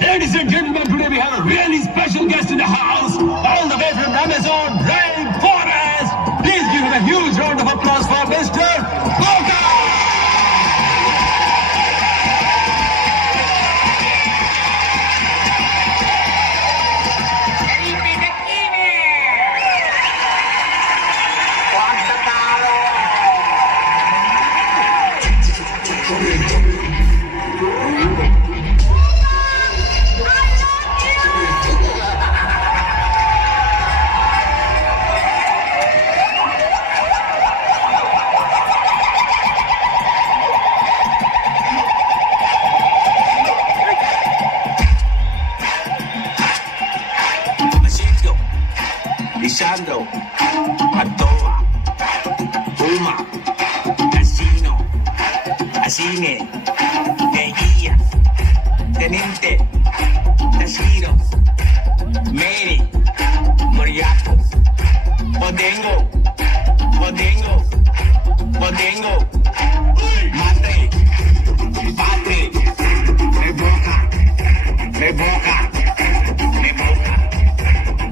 Ladies and gentlemen, today we have a really special guest in the house, all the way from Amazon rainforest. Please give him a huge round of applause for Mr. Boga! Lisandro, Atoa, Puma, Casino, Asine, Teguía, Teniente, Tashiro, Mary, Moriaco, Bodengo, Bodengo, Bodengo, Matre, Patre, Reboca, Reboca, Reboca,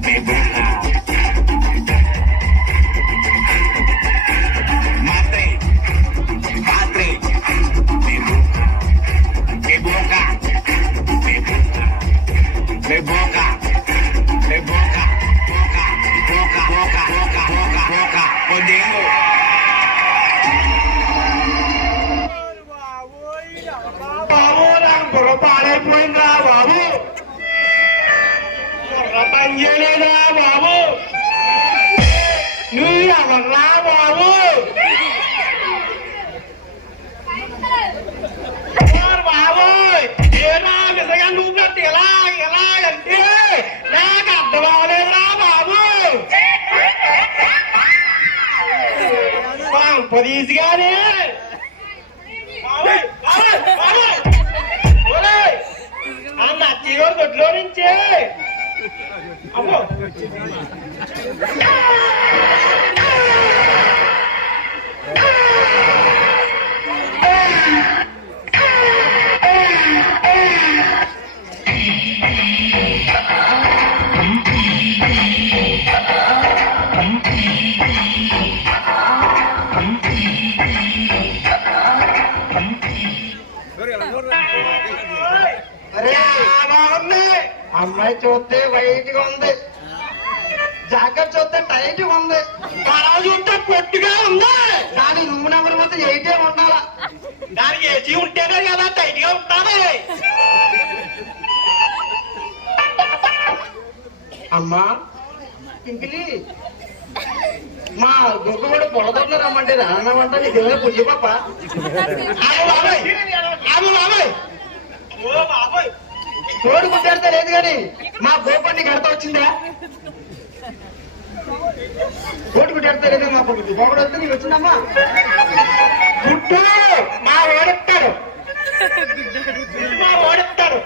Reboca. Polisiane! Anak cior dodlorin ce. Apa? అమ్మాయి చూస్తే white గా ఉంది, jacket చూస్తే tight గా ఉంది, తల చూస్తే పొట్టిగా ఉంది. దాని నువ్వు నెంబర్ మొత్తం ఎయిటే ఉండాలా. దానికి ఏసీ ఉంటేనే కదా టైట్ గా ఉండాలి. అమ్మా పింకిలి, మా గుగ్గు కూడా పొలదొడ్లు రమ్మంటే రానమంటా. నీకు ఏమైనా పుణ్య పాప? కోడి గుడ్డెడతా లేదు కానీ మా గోపడి నీకు అర్థం వచ్చిందా? కోడి గుడ్డెడతా లేదు మా పొగడు వస్తే నీకు వచ్చిందమ్మా. గుడ్డు మా ఓడెత్తాడు, మా ఓడెత్తాడు.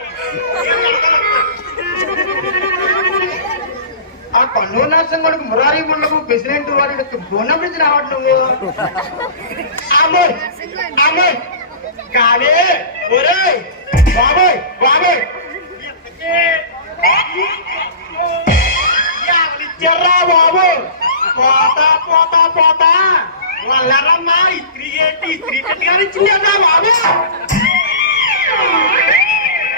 ఆ కన్నూరు నర్సం కొడుకు మురారి మండపం ప్రెసిడెంట్ వాడి బోనం నుంచి రావట్లేదు నువ్వు. అమ్మాయి అమ్మాయి కానీ ఒరే బాబాయ్ బాబాయ్ ఇచ్చారా బాబు? పోతా పోతా పోతా వాళ్ళరమ్మా ఇస్త్రీ ఏంటి ఇస్త్రీ పెట్టిగానే ఇచ్చిందా బాబు?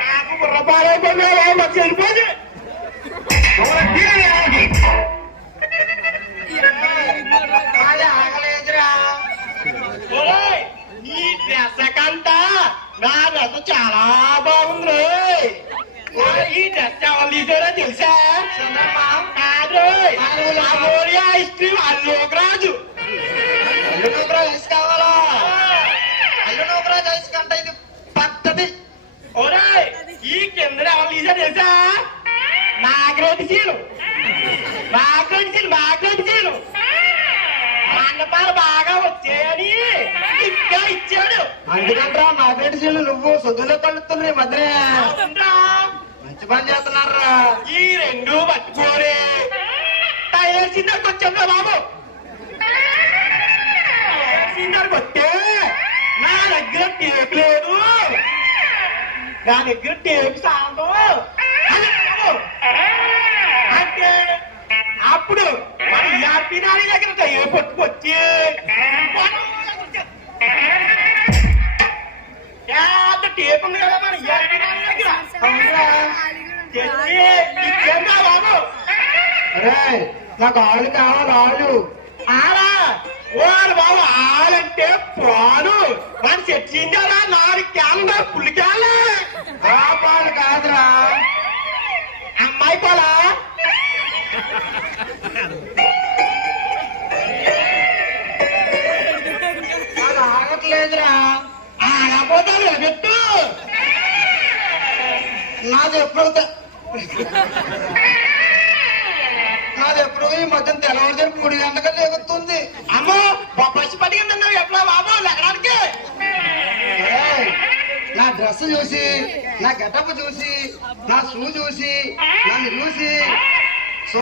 నాకు బుర్రపాలైపోయినా బాబు చెడిపోయింది. ఆగలేదురా నీ డ్రెస్ కంట నా డ్రెస్ చాలా బాగుంది. ఈ డ్రెస్ ఎవరు తీసారో తెలుసా? కాదు ఐస్ క్రీమ్ అల్లురాజు. అల్లురాజు ఐస్ కావాలా? అల్లురాజు ఐస్ కంట ఇది పద్ధతి. ఒరే ఈ వాళ్ళు ఈసారి తెలుసా నాగరెడ్డి సీలు మండపాలు బాగా వచ్చాయని ఇంకా ఇచ్చాడు. అందుకంటరా నాగరెడ్డి సీలు నువ్వు సొద్దులో కలుగుతుంది మధ్యనే మంచి పని చేస్తున్నారా. ఈ రెండు పట్టుకోరే టైలర్ సిందర్కి వచ్చాను బాబు. సిందర్కి వస్తే నా దగ్గర టేప్ లేదు, నా దగ్గర టేప్ సాగు అంటే అప్పుడు మన యాపీ నాని దగ్గర టేప్ పట్టుకొచ్చి టేప్ ఉంది కదా మన యాపీ నాని దగ్గర ఇచ్చేందా బాబు. అరే నాకు ఆళ్ళు కావాలి, ఆళ్ళు ఆడా వాడు బాబు ఆలంటే పాలు వాడు చచ్చిందారా 4 క్యాన్లు పుల్లి క్యాన్లు. ఆ పాలు కాదురా అమ్మాయి పాలా. అది ఆగట్లేదురా. ఆగపోతే పెట్టు. నాది ఎప్పుడు ఈ మధ్య తెల్లవారుజాము 3 గంటలకు లేగుతుంది. అమ్మో పచ్చి పట్టుకుంటున్నావు ఎట్లా బాబు ఎక్కడానికి. నా డ్రెస్ చూసి, నా గెటప్ చూసి, నా షూ చూసి, నన్ను చూసి